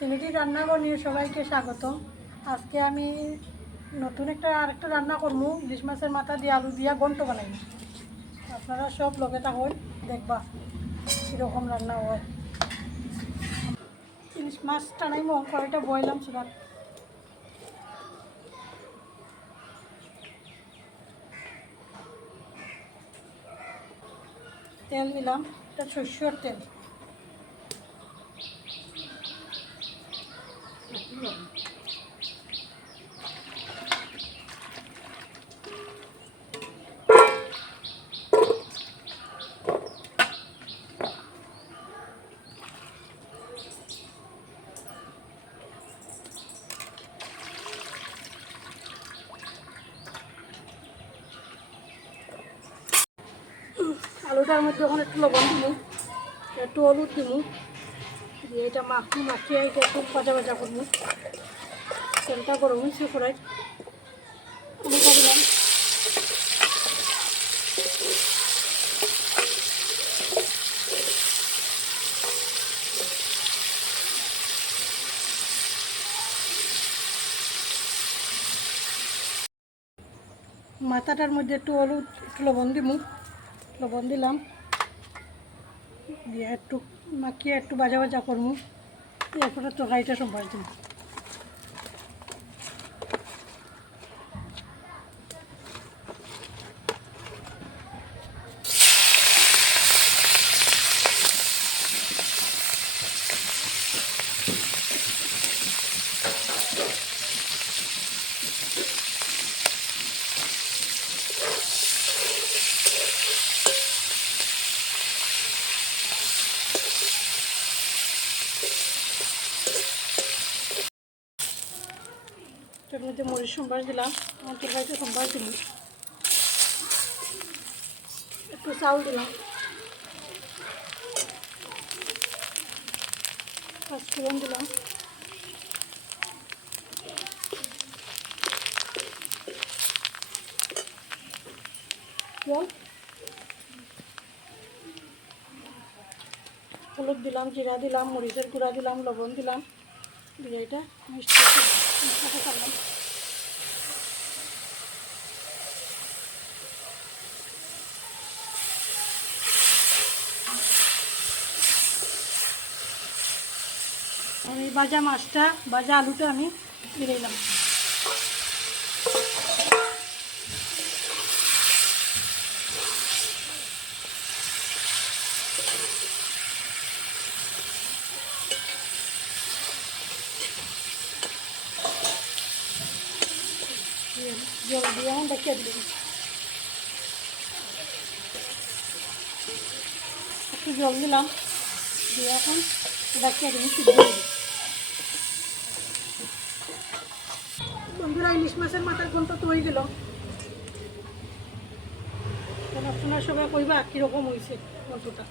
সিলেটি রান্নাঘর নিয়ে সবাইকে স্বাগত। আজকে আমি নতুন আরেকটা রান্না করবো, ইলিশ মাছের মাথা দিয়ে আলু দিয়া ঘন্ট বানাই। আপনারা সব লগে থাকুন, দেখবা কীরকম রান্না হয়। ইলিশ মাছটা নাইমো কড়াইটা বয়লাম সুদার, তেল দিলাম, এটা সরষের তেল। আলুটার মধ্যে ওখানে একটু লবণ দিমু, একটু হলুদ দিমু, দিয়ে এটা মাখিয়ে এটা একটু ভাজা ভাজা করবো। তেলটা গরম হয়েছে, কড়াই আলুটা দিলাম, মাথাটার মধ্যে একটু হলুদ একটু লবণ দিমু, লবণ দিলাম, দিয়ে একটু মাখিয়ে একটু ভাজা ভাজা করবো। এরপরে তরকারিটা সম্ভার দিব। এর মধ্যে মরিচ সম্ভার দিলাম, আমার তরকারিটা সম্ভার দিব, একটু চাউল দিলাম, পাঁচফোড়ন দিলাম, জল, হলুদ দিলাম, জিরা দিলাম, মরিচের গুঁড়া দিলাম, লবণ দিলাম, দিয়ে এটা মিষ্টিটা করলাম। আমি ভাজা আলুটা আমি দিয়ে দিলাম। জল দিয়ে এখন দেখিয়ে দিলাম, একটু জল দিলাম, দিয়ে এখন দেখিয়ে দিলাম সিদ্ধ দিলাম। বন্ধুরা, ইলিশ মাছের মাথার ঘন্ট তৈরি দিল, আপনারা সবাই কইবা কীরকম হয়েছে ঘন্টটা।